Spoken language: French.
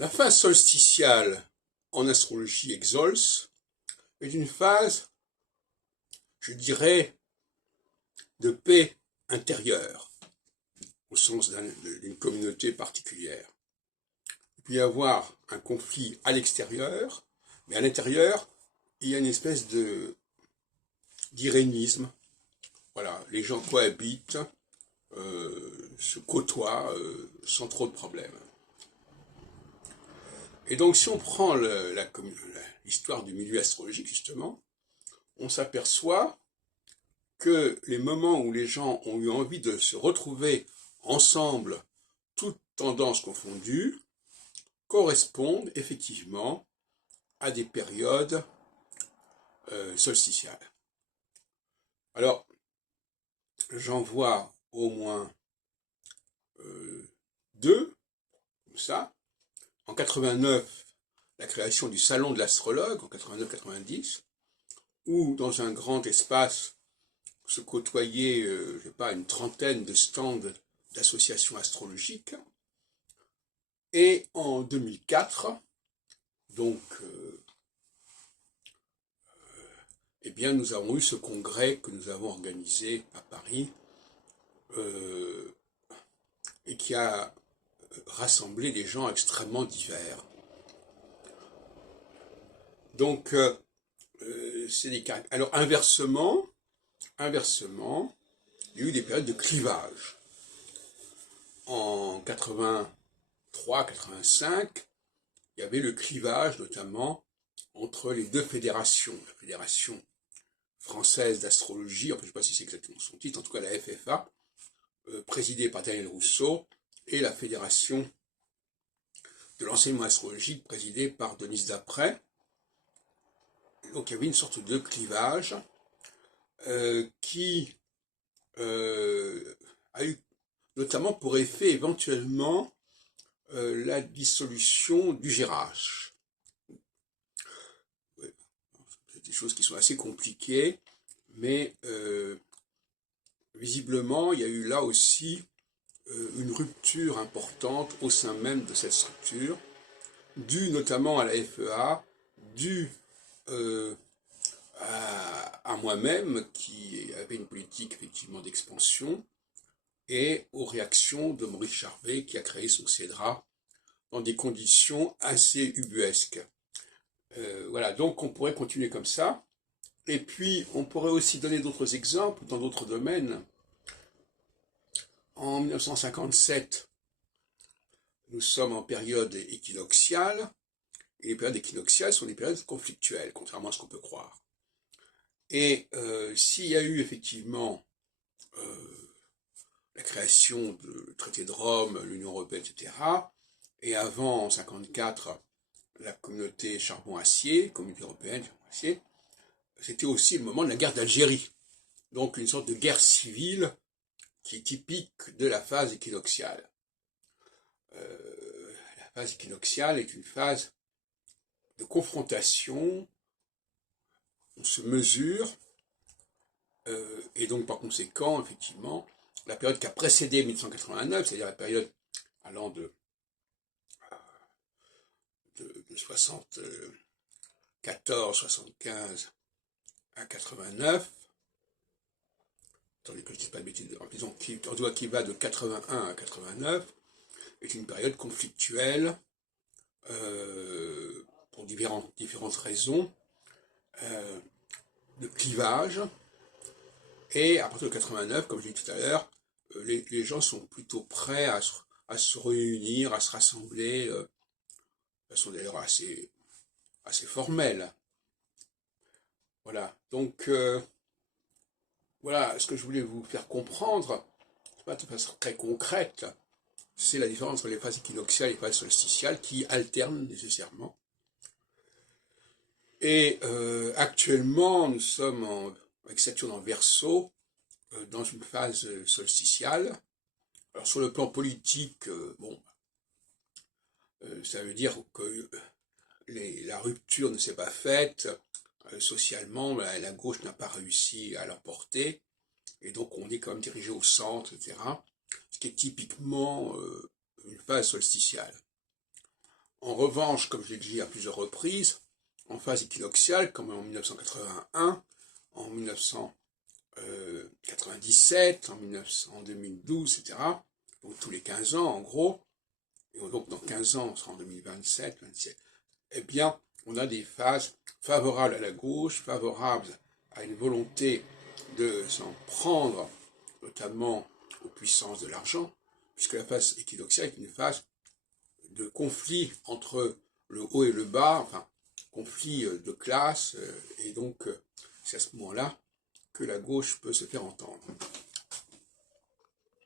La phase solsticiale en astrologie Exols est une phase, je dirais, de paix intérieure, au sens d'une communauté particulière. Il peut y avoir un conflit à l'extérieur, mais à l'intérieur, il y a une espèce d'irénisme. Voilà, les gens cohabitent, se côtoient sans trop de problèmes. Et donc, si on prend l'histoire du milieu astrologique, justement, on s'aperçoit que les moments où les gens ont eu envie de se retrouver ensemble, toutes tendances confondues, correspondent effectivement à des périodes solsticiales. Alors, j'en vois au moins deux, comme ça. En 89, la création du Salon de l'astrologue, en 89-90, où dans un grand espace se côtoyaient, je sais pas, une trentaine de stands d'associations astrologiques. Et en 2004, donc, eh bien, nous avons eu ce congrès que nous avons organisé à Paris et qui a rassemblé des gens extrêmement divers. Donc, c'est des cas. Alors, inversement, il y a eu des périodes de clivage. En 83-85, il y avait le clivage notamment entre les deux fédérations. La fédération française d'astrologie, enfin je ne sais pas si c'est exactement son titre, en tout cas la FFA, présidée par Daniel Rousseau, et la fédération de l'enseignement astrologique présidée par Denise Dapré. Donc il y avait une sorte de clivage qui a eu notamment pour effet éventuellement la dissolution du GRH. C'est des choses qui sont assez compliquées, mais visiblement, il y a eu là aussi une rupture importante au sein même de cette structure, due notamment à la FEA, due à moi-même qui avait une politique effectivement d'expansion, et aux réactions de Maurice Charvet qui a créé son CEDRA dans des conditions assez ubuesques. Voilà, donc on pourrait continuer comme ça. Et puis, on pourrait aussi donner d'autres exemples dans d'autres domaines. En 1957, nous sommes en période équinoxiale, et les périodes équinoxiales sont des périodes conflictuelles, contrairement à ce qu'on peut croire. Et s'il y a eu effectivement la création du traité de Rome, l'Union européenne, etc., et avant, en 1954, la communauté charbon-acier, communauté européenne charbon-acier, c'était aussi le moment de la guerre d'Algérie. Donc une sorte de guerre civile qui est typique de la phase équinoxiale. La phase équinoxiale est une phase de confrontation, on se mesure, et donc par conséquent, effectivement, la période qui a précédé 1989, c'est-à-dire la période allant de 74, 75 à 89, attendez que je ne dise pas de bêtises, disons qui va de 81 à 89, est une période conflictuelle pour différentes raisons de clivage. Et à partir de 89, comme je l'ai dit tout à l'heure, les gens sont plutôt prêts à se réunir, à se rassembler, de façon d'ailleurs assez formelle. Voilà, donc voilà ce que je voulais vous faire comprendre, pas de façon très concrète, c'est la différence entre les phases équinoxiales et les phases solsticiales qui alternent nécessairement. Et actuellement, nous sommes avec Saturne en Verseau, dans une phase solsticiale. Alors sur le plan politique, ça veut dire que la rupture ne s'est pas faite, socialement, la gauche n'a pas réussi à l'emporter, et donc on est quand même dirigé au centre, etc. Ce qui est typiquement une phase solsticiale. En revanche, comme je l'ai dit à plusieurs reprises, en phase équinoxiale, comme en 1981, en 1997, en 2012, etc., donc tous les 15 ans en gros, et donc dans 15 ans, on sera en 2027, 27, eh bien, on a des phases favorables à la gauche, favorables à une volonté de s'en prendre, notamment aux puissances de l'argent, puisque la phase équinoxiale est une phase de conflit entre le haut et le bas, enfin, conflit de classe, et donc c'est à ce moment-là que la gauche peut se faire entendre.